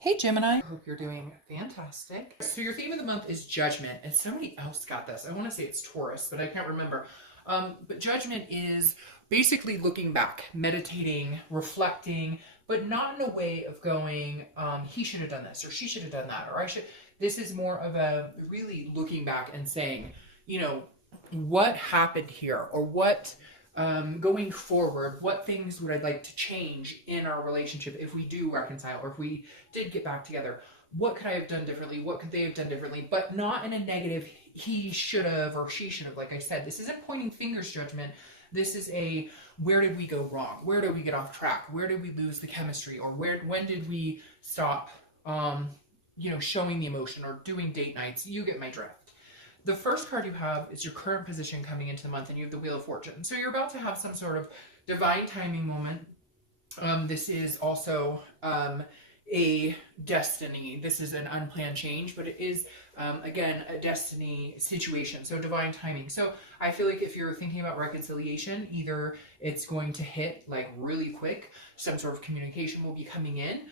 Hey Gemini, I hope you're doing fantastic. So your theme of the month is judgment, and somebody else got this. I want to say it's Taurus, but I can't remember. But judgment is basically looking back, meditating, reflecting, but not in a way of going, he should have done this, or she should have done that, or I should. This is more of a really looking back and saying, what happened here, or what going forward, what things would I like to change in our relationship if we do reconcile or if we did get back together? What could I have done differently? What could they have done differently? But not in a negative, he should have or she should have. Like I said, this isn't pointing fingers judgment. This is a, where did we go wrong? Where did we get off track? Where did we lose the chemistry? Or when did we stop, showing the emotion or doing date nights? You get my drift. The first card you have is your current position coming into the month, and you have the Wheel of Fortune. So you're about to have some sort of divine timing moment. This is also a destiny. This is an unplanned change, but it is, again, a destiny situation. So divine timing. So I feel like if you're thinking about reconciliation, either it's going to hit like really quick, some sort of communication will be coming in,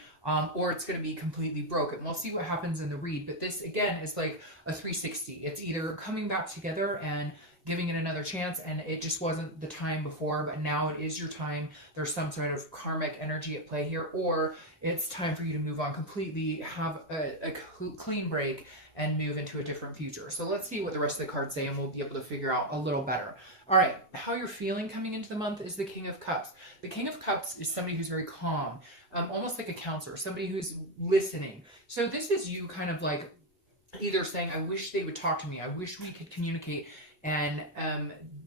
or it's going to be completely broken. We'll see what happens in the read, but this again is like a 360. It's either coming back together and giving it another chance, and it just wasn't the time before, but now it is your time. There's some sort of karmic energy at play here, or it's time for you to move on completely, have a clean break, and move into a different future. So let's see what the rest of the cards say, and we'll be able to figure out a little better. All right, how you're feeling coming into the month is the King of Cups. The King of Cups is somebody who's very calm, almost like a counselor, somebody who's listening. So this is you kind of like either saying, I wish they would talk to me, I wish we could communicate, and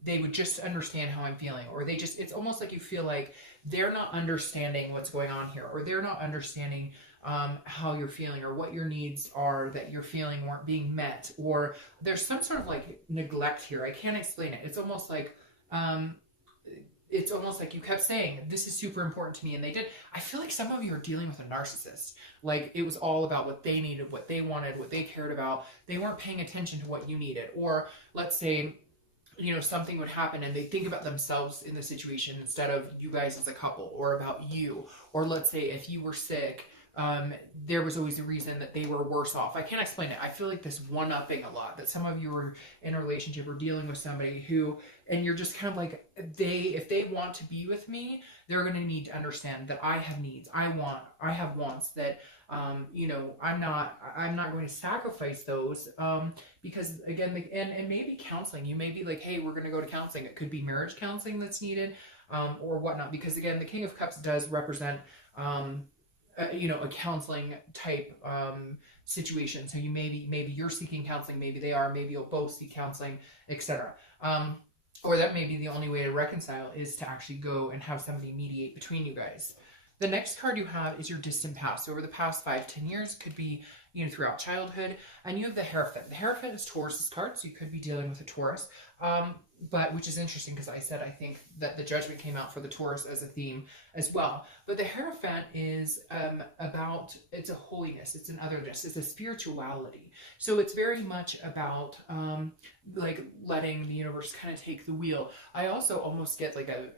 they would just understand how I'm feeling, or it's almost like you feel like they're not understanding what's going on here, or they're not understanding how you're feeling, or what your needs are that you're feeling weren't being met, or there's some sort of like neglect here. I can't explain it. It's almost like you kept saying, this is super important to me, and they did. I feel like some of you are dealing with a narcissist. Like it was all about what they needed, what they wanted, what they cared about. They weren't paying attention to what you needed. Or let's say, something would happen and they think about themselves in the situation instead of you guys as a couple, or about you. Or let's say if you were sick, there was always a reason that they were worse off. I can't explain it. I feel like this one-upping a lot, that some of you are in a relationship or dealing with somebody who, and you're just kind of like, if they want to be with me, they're going to need to understand that I have needs. I have wants that, I'm not going to sacrifice those, because again, and maybe counseling, you may be like, hey, we're going to go to counseling. It could be marriage counseling that's needed, or whatnot, because again, the King of Cups does represent, a counseling type situation. So maybe you're seeking counseling, maybe they are, maybe you'll both seek counseling, etc. Or that may be the only way to reconcile is to actually go and have somebody mediate between you guys. The next card you have is your distant past. So over the past 5-10 years, could be throughout childhood, and you have the Hierophant. The Hierophant is Taurus's card, so you could be dealing with a Taurus, but which is interesting because I said I think that the Judgment came out for the Taurus as a theme as well. But the Hierophant is about, it's a holiness, it's an otherness, it's a spirituality. So it's very much about like letting the universe kind of take the wheel. I also almost get like a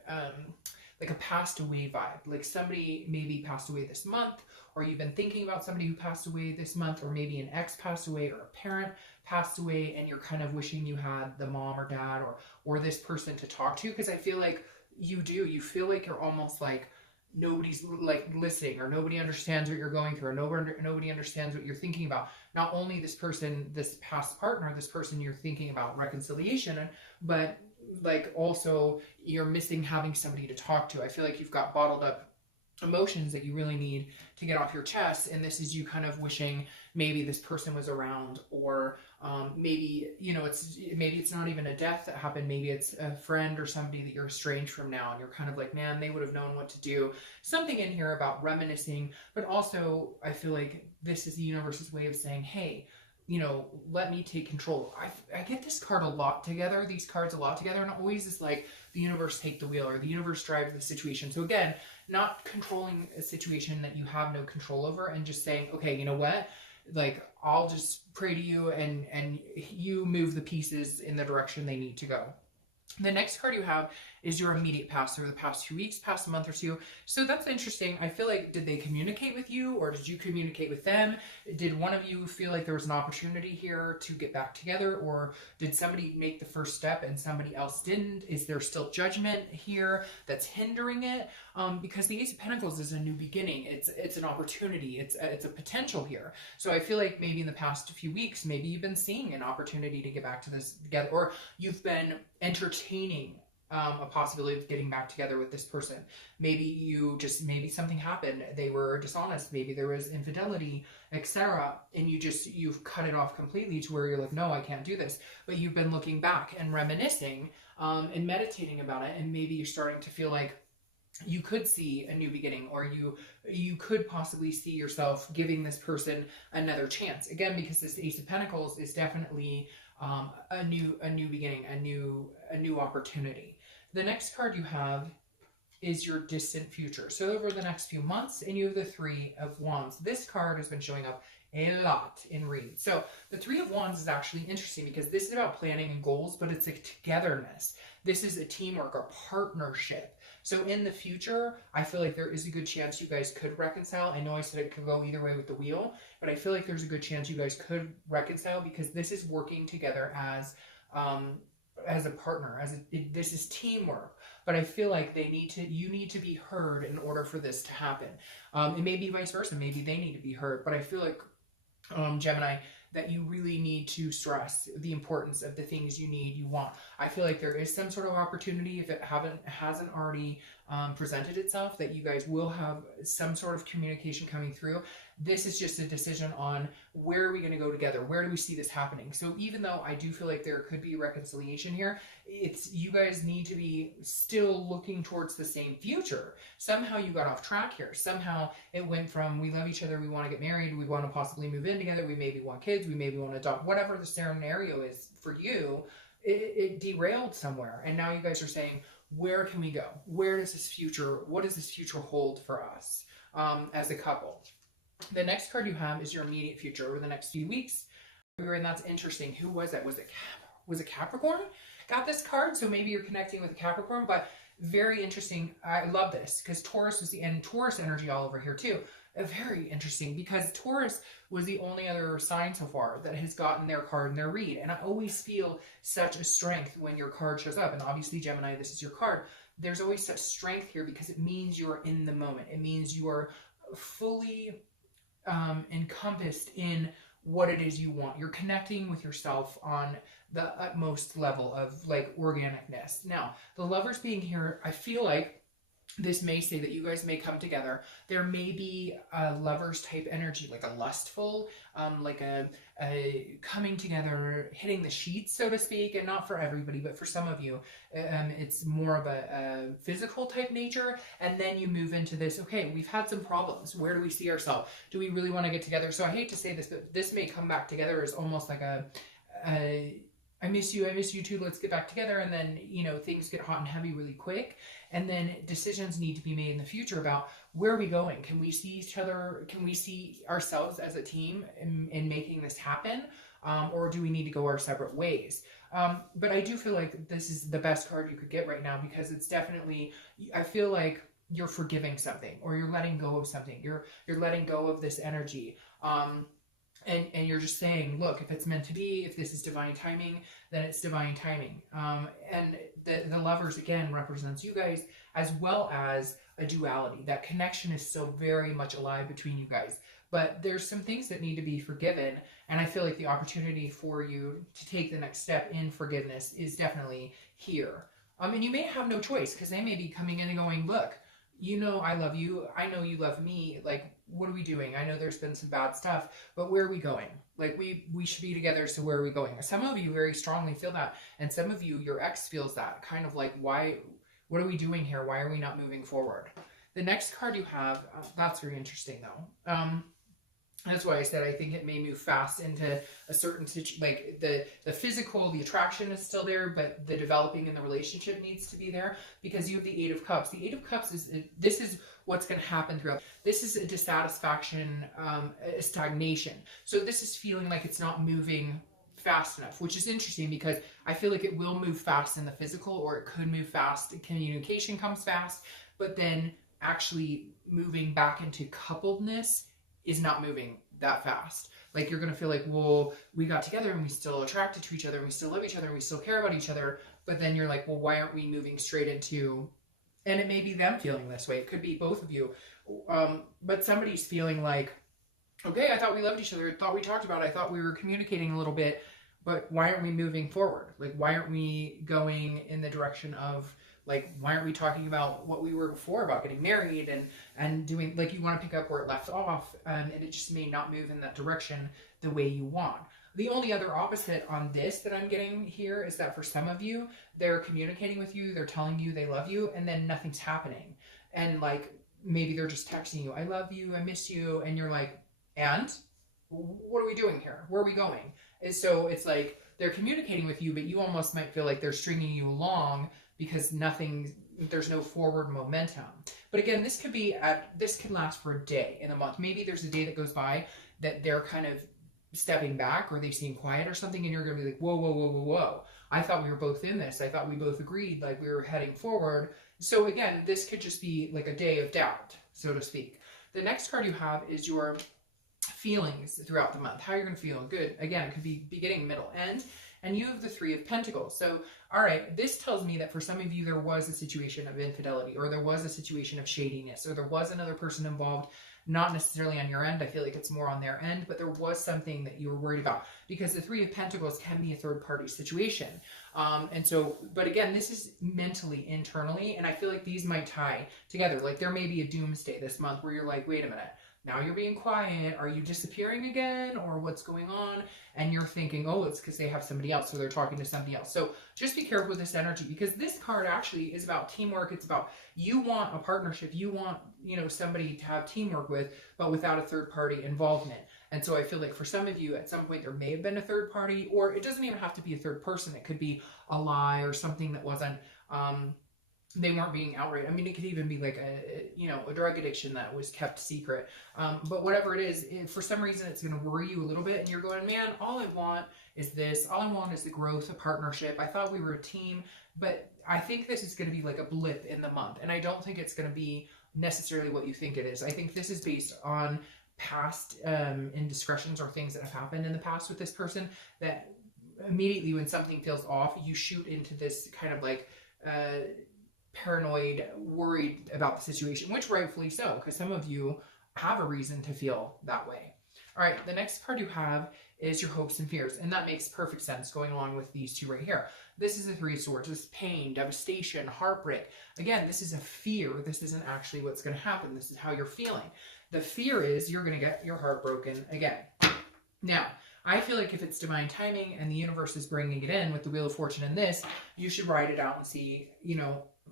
passed away vibe, like somebody maybe passed away this month, or you've been thinking about somebody who passed away this month, or maybe an ex passed away, or a parent passed away, and you're kind of wishing you had the mom or dad or this person to talk to, because I feel like you feel like you're almost like nobody's like listening, or nobody understands what you're going through, or nobody understands what you're thinking about. Not only this person, this past partner, this person you're thinking about reconciliation, but like also you're missing having somebody to talk to. I feel like you've got bottled up emotions that you really need to get off your chest, and this is you kind of wishing maybe this person was around, or maybe it's not even a death that happened, maybe it's a friend or somebody that you're estranged from now, and you're kind of like, man, they would have known what to do. Something in here about reminiscing, but also I feel like this is the universe's way of saying, hey, let me take control. I get this card a lot together, these cards a lot together, and always is like the universe take the wheel, or the universe drive the situation. So again, not controlling a situation that you have no control over, and just saying, okay, you know what? Like, I'll just pray to you, and you move the pieces in the direction they need to go. The next card you have is your immediate past, or the past 2 weeks, past a month or two. So that's interesting. I feel like, did they communicate with you, or did you communicate with them? Did one of you feel like there was an opportunity here to get back together, or did somebody make the first step and somebody else didn't? Is there still judgment here that's hindering it? Because the Ace of Pentacles is a new beginning. It's an opportunity. It's a potential here. So I feel like maybe in the past few weeks, maybe you've been seeing an opportunity to get back to this together, or you've been entertaining a possibility of getting back together with this person. Maybe maybe something happened. They were dishonest. Maybe there was infidelity, etc. And you've cut it off completely to where you're like, no, I can't do this. But you've been looking back and reminiscing and meditating about it. And maybe you're starting to feel like you could see a new beginning, or you could possibly see yourself giving this person another chance. Again, because this Ace of Pentacles is definitely a new beginning, a new opportunity. The next card you have is your distant future. So over the next few months, and you have the Three of Wands. This card has been showing up a lot in reads. So the Three of Wands is actually interesting because this is about planning and goals, but it's a togetherness. This is a teamwork or partnership. So in the future, I feel like there is a good chance you guys could reconcile. I know I said it could go either way with the wheel, but I feel like there's a good chance you guys could reconcile, because this is working together as a partner, this is teamwork. But I feel like you need to be heard in order for this to happen. It may be vice versa. Maybe they need to be heard. But I feel like, Gemini, that you really need to stress the importance of the things you want. I feel like there is some sort of opportunity, if it hasn't already presented itself, that you guys will have some sort of communication coming through. This is just a decision on, where are we going to go together? Where do we see this happening? So even though I do feel like there could be reconciliation here, you guys need to be still looking towards the same future. Somehow you got off track here. Somehow it went from, we love each other, we want to get married, we want to possibly move in together, we maybe want kids, we maybe want to adopt, whatever the scenario is for you, it derailed somewhere. And now you guys are saying, where can we go? What does this future hold for us as a couple? The next card you have is your immediate future over the next few weeks. And that's interesting. Who was that? Was it Capricorn? Got this card, so maybe you're connecting with a Capricorn, but very interesting. I love this because Taurus was Taurus energy all over here too. Very interesting, because Taurus was the only other sign so far that has gotten their card in their read. And I always feel such a strength when your card shows up. And obviously, Gemini, this is your card. There's always such strength here because it means you're in the moment. It means you are fully encompassed in what it is you want. You're connecting with yourself on the utmost level of like organicness. Now, the Lovers being here, I feel like this may say that you guys may come together. There may be a Lovers type energy, like a lustful, like a coming together, hitting the sheets, so to speak, and not for everybody, but for some of you, it's more of a physical type nature. And then you move into this, okay, we've had some problems. Where do we see ourselves? Do we really want to get together? So I hate to say this, but this may come back together as almost like I miss you too, let's get back together. And then, things get hot and heavy really quick. And then decisions need to be made in the future about, where are we going? Can we see each other? Can we see ourselves as a team in making this happen? Or do we need to go our separate ways? But I do feel like this is the best card you could get right now, because it's definitely, I feel like you're forgiving something, or you're letting go of something. You're letting go of this energy. And you're just saying, look, if it's meant to be, if this is divine timing, then it's divine timing. And the Lovers, again, represents you guys, as well as a duality. That connection is so very much alive between you guys. But there's some things that need to be forgiven. And I feel like the opportunity for you to take the next step in forgiveness is definitely here. And you may have no choice, because they may be coming in and going, look, I love you. I know you love me. Like, what are we doing? I know there's been some bad stuff, but where are we going? Like, we should be together, so where are we going? Some of you very strongly feel that, and some of you, your ex feels that, kind of like, what are we doing here? Why are we not moving forward? The next card you have, that's very interesting though. That's why I said I think it may move fast into a certain situation. Like the physical, the attraction is still there, but the developing in the relationship needs to be there, because you have the Eight of Cups. The Eight of Cups this is what's going to happen throughout. This is a dissatisfaction, a stagnation. So this is feeling like it's not moving fast enough, which is interesting because I feel like it will move fast in the physical, or it could move fast. Communication comes fast, but then actually moving back into coupledness is not moving that fast. Like, you're going to feel like, well, we got together and we still attracted to each other and we still love each other and we still care about each other. But then you're like, well, why aren't we moving straight into, and it may be them feeling this way. It could be both of you. But somebody's feeling like, okay, I thought we loved each other. I thought we talked about it. I thought we were communicating a little bit, but why aren't we moving forward? Like, why aren't we going in the direction of, like, why aren't we talking about what we were before, about getting married and doing, like, you want to pick up where it left off, and it just may not move in that direction the way you want. The only other opposite on this that I'm getting here is that for some of you, they're communicating with you, they're telling you they love you, and then nothing's happening. And, like, maybe they're just texting you, I love you, I miss you, and you're like, and? What are we doing here? Where are we going? And so it's like they're communicating with you, but you almost might feel like they're stringing you along because there's no forward momentum. But again, this could last for a day in a month. Maybe there's a day that goes by that they're kind of stepping back, or they seem quiet or something, and you're going to be like, whoa, whoa, whoa, whoa, whoa. I thought we were both in this. I thought we both agreed, like, we were heading forward. So again, this could just be like a day of doubt, so to speak. The next card you have is your feelings throughout the month, how you're going to feel. Good. Again, it could be beginning, middle, end. And you have the Three of Pentacles. So, all right, this tells me that for some of you, there was a situation of infidelity, or there was a situation of shadiness, or there was another person involved, not necessarily on your end. I feel like it's more on their end, but there was something that you were worried about, because the Three of Pentacles can be a third party situation. And so, but again, this is mentally, internally, and I feel like these might tie together. Like, there may be a doomsday this month where you're like, wait a minute, now you're being quiet. Are you disappearing again, or what's going on? And you're thinking, oh, it's because they have somebody else, so they're talking to somebody else. So just be careful with this energy, because this card actually is about teamwork. It's about, you want a partnership. You want, somebody to have teamwork with, but without a third party involvement. And so I feel like for some of you, at some point, there may have been a third party, or it doesn't even have to be a third person. It could be a lie or something that wasn't, they weren't being outright. I mean, it could even be like a drug addiction that was kept secret. But whatever it is, for some reason, it's going to worry you a little bit. And you're going, man, all I want is this. All I want is the growth of partnership. I thought we were a team, but I think this is going to be like a blip in the month. And I don't think it's going to be necessarily what you think it is. I think this is based on past indiscretions or things that have happened in the past with this person, that immediately when something feels off, you shoot into this kind of like paranoid, worried about the situation, which rightfully so, because some of you have a reason to feel that way. All right, the next card you have is your hopes and fears, and that makes perfect sense going along with these two right here. This is the Three of Swords. This is pain, devastation, heartbreak. Again, this is a fear. This isn't actually what's going to happen. This is how you're feeling. The fear is you're going to get your heart broken again. Now, I feel like if it's divine timing and the universe is bringing it in with the Wheel of Fortune in this, you should ride it out and see,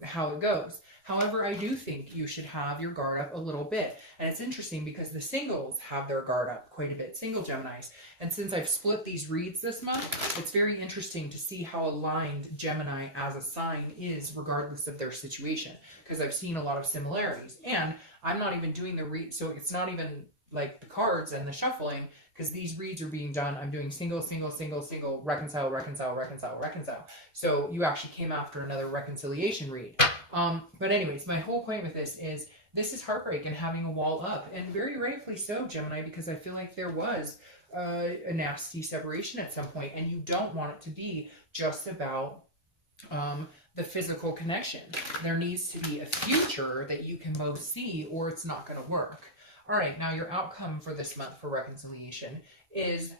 how it goes. However, I do think you should have your guard up a little bit. And it's interesting because the singles have their guard up quite a bit, single Geminis. And since I've split these reads this month, it's very interesting to see how aligned Gemini as a sign is regardless of their situation, because I've seen a lot of similarities. And I'm not even doing the read, so it's not even like the cards and the shuffling, because these reads are being done. I'm doing single, single, single, single, reconcile, reconcile, reconcile, reconcile. So you actually came after another reconciliation read. But anyways, my whole point with this is heartbreak and having a wall up. And very rightfully so, Gemini, because I feel like there was a nasty separation at some point, and you don't want it to be just about the physical connection. There needs to be a future that you can both see, or it's not going to work. All right, now your outcome for this month for reconciliation is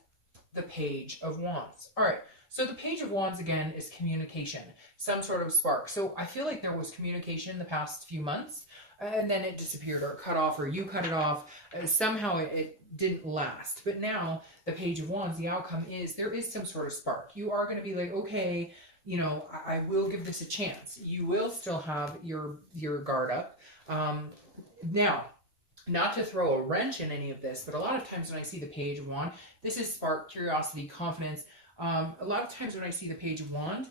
the Page of Wands. All right, so the Page of Wands, again, is communication, some sort of spark. So I feel like there was communication the past few months, and then it disappeared, or cut off, or you cut it off. Somehow it didn't last. But now the Page of Wands, the outcome is there is some sort of spark. You are going to be like, okay, I will give this a chance. You will still have your guard up. Now, not to throw a wrench in any of this, but a lot of times when I see the Page of Wands, this is spark, curiosity, confidence. A lot of times when I see the Page of Wands,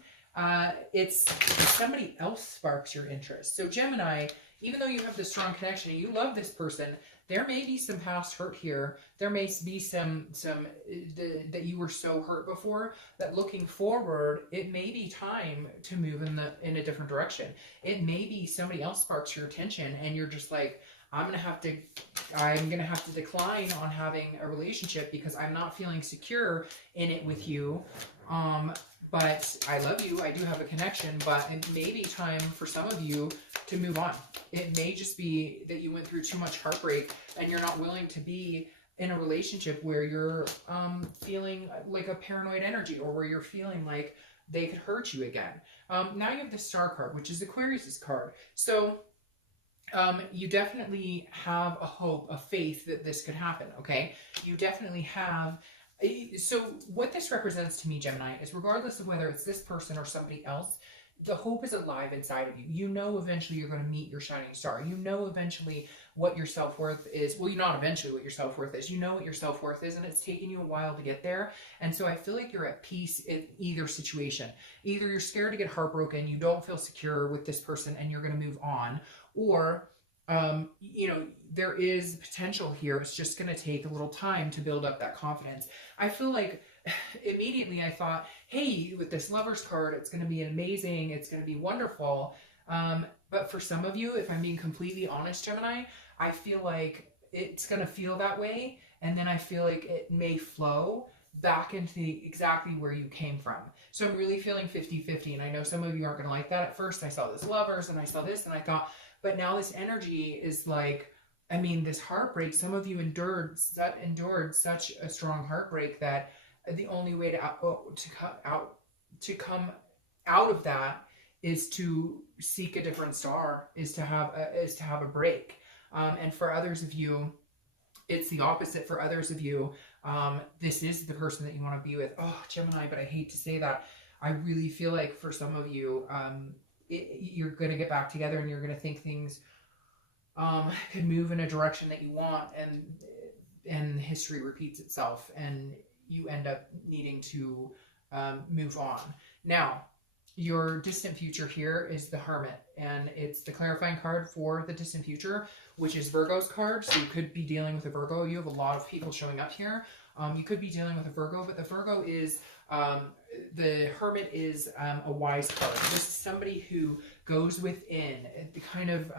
it's somebody else sparks your interest. So Gemini, even though you have this strong connection and you love this person, there may be some past hurt here. There may be some that you were so hurt before that looking forward, it may be time to move in a different direction. It may be somebody else sparks your attention and you're just like, I'm gonna have to decline on having a relationship because I'm not feeling secure in it with you. But I love you. I do have a connection, but it may be time for some of you to move on. It may just be that you went through too much heartbreak and you're not willing to be in a relationship where you're feeling like a paranoid energy, or where you're feeling like they could hurt you again. Now you have the Star card, which is Aquarius's card. So you definitely have a hope, a faith that this could happen, okay? You definitely have. So what this represents to me, Gemini, is regardless of whether it's this person or somebody else, the hope is alive inside of you. You know eventually you're going to meet your shining star. You know eventually what your self-worth is. Well, you not eventually what your self-worth is. You know what your self-worth is, and it's taken you a while to get there. And so I feel like you're at peace in either situation. Either you're scared to get heartbroken, you don't feel secure with this person, and you're going to move on, or you know, there is potential here. It's just going to take a little time to build up that confidence. I feel like immediately I thought, hey, with this Lover's card, it's going to be amazing. It's going to be wonderful. But for some of you, if I'm being completely honest, Gemini, I feel like it's going to feel that way. And then I feel like it may flow back into exactly where you came from. So I'm really feeling 50-50. And I know some of you aren't going to like that at first. I saw this Lovers and I saw this and I thought, but now this energy is like, I mean, this heartbreak, some of you endured such a strong heartbreak that the only way to come out of that is to seek a different star, is to have a break. And for others of you, it's the opposite. For others of you, this is the person that you want to be with. Oh, Gemini, but I hate to say that. I really feel like for some of you, you're going to get back together and you're going to think things could move in a direction that you want, and history repeats itself and you end up needing to move on. Now, your distant future here is the Hermit, and it's the clarifying card for the distant future, which is Virgo's card. So you could be dealing with a Virgo. You have a lot of people showing up here. You could be dealing with a Virgo, but the Virgo is, the Hermit is a wise card. This is somebody who goes within, the kind of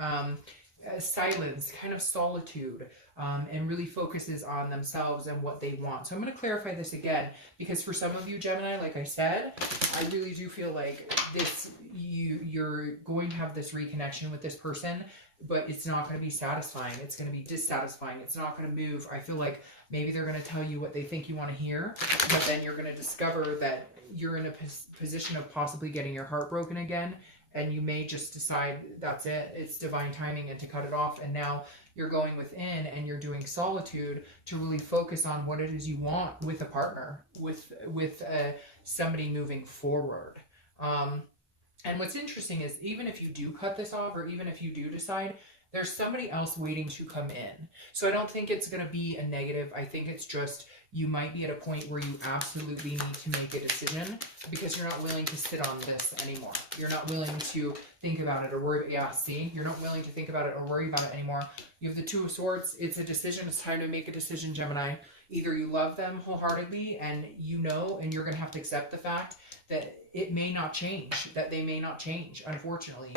silence, kind of solitude, and really focuses on themselves and what they want. So I'm going to clarify this again, because for some of you, Gemini, like I said, I really do feel like this, you're going to have this reconnection with this person, but it's not going to be satisfying. It's going to be dissatisfying. It's not going to move. I feel like maybe they're going to tell you what they think you want to hear, but then you're going to discover that you're in a position of possibly getting your heart broken again, and you may just decide that's it, it's divine timing, and to cut it off. And now you're going within and you're doing solitude to really focus on what it is you want with a partner, with somebody moving forward. And what's interesting is, even if you do cut this off, or even if you do decide, there's somebody else waiting to come in. So I don't think it's going to be a negative. I think it's just, you might be at a point where you absolutely need to make a decision because you're not willing to sit on this anymore. You're not willing to think about it or worry. Yeah, see, you're not willing to think about it or worry about it anymore. You have the Two of Swords. It's a decision. It's time to make a decision, Gemini. Either you love them wholeheartedly and you know, and you're going to have to accept the fact that it may not change, that they may not change, unfortunately.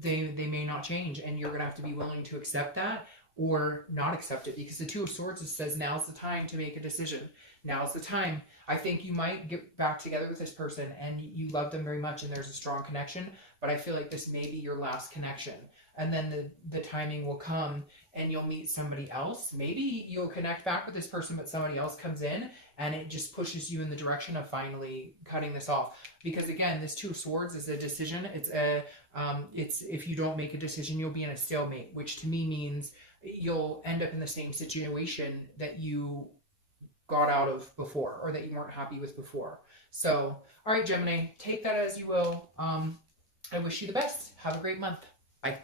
They may not change, and you're going to have to be willing to accept that or not accept it, because the Two of Swords says now's the time to make a decision. Now's the time. I think you might get back together with this person and you love them very much and there's a strong connection, but I feel like this may be your last connection. And then the timing will come and you'll meet somebody else. Maybe you'll connect back with this person, but somebody else comes in and it just pushes you in the direction of finally cutting this off. Because again, this Two of Swords is a decision. It's if you don't make a decision, you'll be in a stalemate, which to me means you'll end up in the same situation that you got out of before, or that you weren't happy with before. So, all right, Gemini, take that as you will. I wish you the best. Have a great month. Bye.